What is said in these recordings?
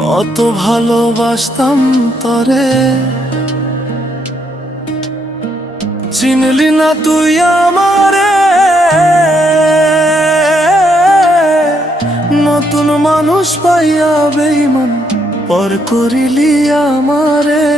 কত ভালোবাসতাম তরে, চিনলি না তুই আমারে। নতুন মানুষ পাইয়া বেঈমান পর করিলি আমারে।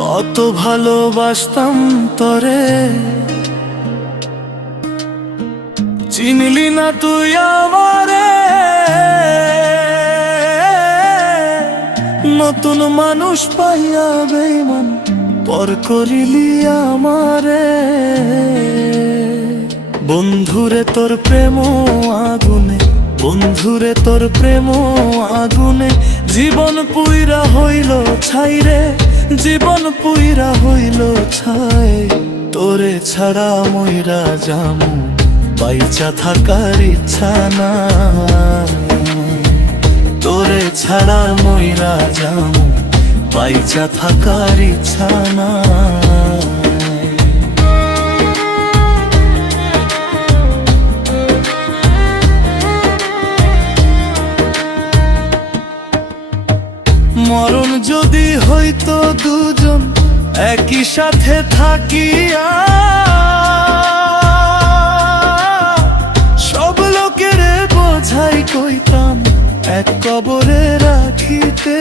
কত ভালোবাসতাম তরে, চিনলি না তুই আমারে। নতুন মানুষ পাইয়া বেঈমান পর করিলি আমারে। বন্ধুরে তোর প্রেম আগুনে, বন্ধুরে তোর প্রেম আগুনে জীবন পুইরা হইল ছাই রে, জীবন পুইরা হইল ছাই। তোরে ছাড়া মইরা যামু, বাইচা থাকার ইচ্ছা নাই। তোরে ছাড়া মইরা যামু, বাইচা থাকার ইচ্ছা নাই। মরণ যদি হইতো দুজন একই সাথে থাকিয়া, সব লোকের বোঝাই কইতাম এক কবরে রাখিতে।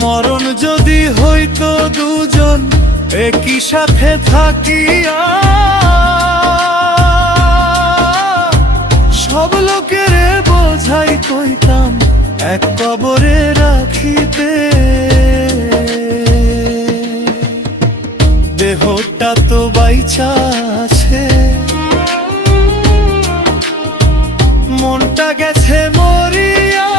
মরণ যদি হইতো দুজন একই সাথে থাকিয়া, সব লোকের বোঝাই কইতাম এক কবরে রাখিতে। দেহটা তো বাইচা আছে, মনটা গেছে মরিয়া।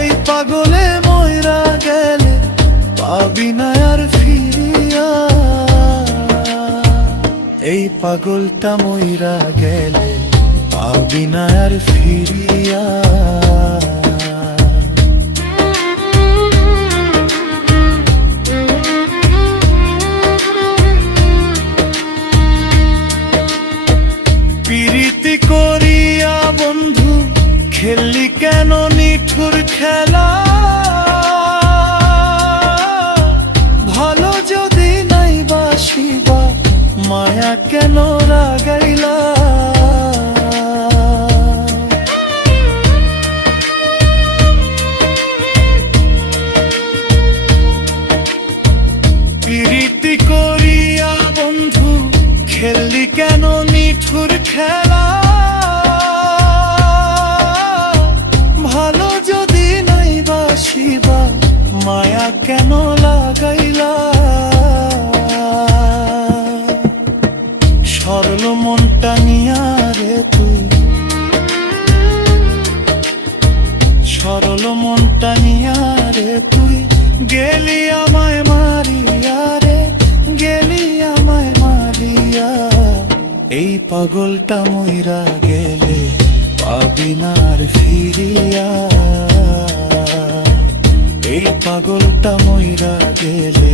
এই পাগলে মইরা গেলে পাবি না আর ফিরিয়া। এই পাগলটা মইরা গেলে পাবি না আর ফিরিয়া। প্রীতি করিয়া বন্ধু খেললি কেন নিঠুর খেলা। ভালো যদি নাই বাসিবা মায়া কেন রাগাইলা। প্রীতি করিয়া বন্ধু খেললি কেন নিঠুর খেলা। ভালো যদি নাই বাসিবা মায়া কেন লাগাইলা। সরল মনটা নিয়া রে তুই, সরল মনটা নিয়া রে তুই গেলি আমায় মারিয়া রে, গেলি আমায় মারিয়া। এই পাগলটা মইরা গেলে পাবি না আর ফিরিয়া। এই পাগলটা মইরা গেলে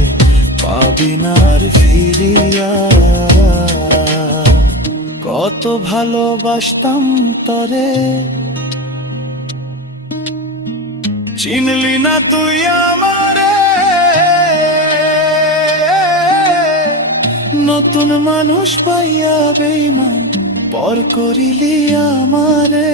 পাবি না আর ফিরিয়া। কত ভালোবাসতাম তরে, চিনলি না তুই আমারে। নতুন মানুষ পাইয়া বেঈমান পর করিলি আমারে।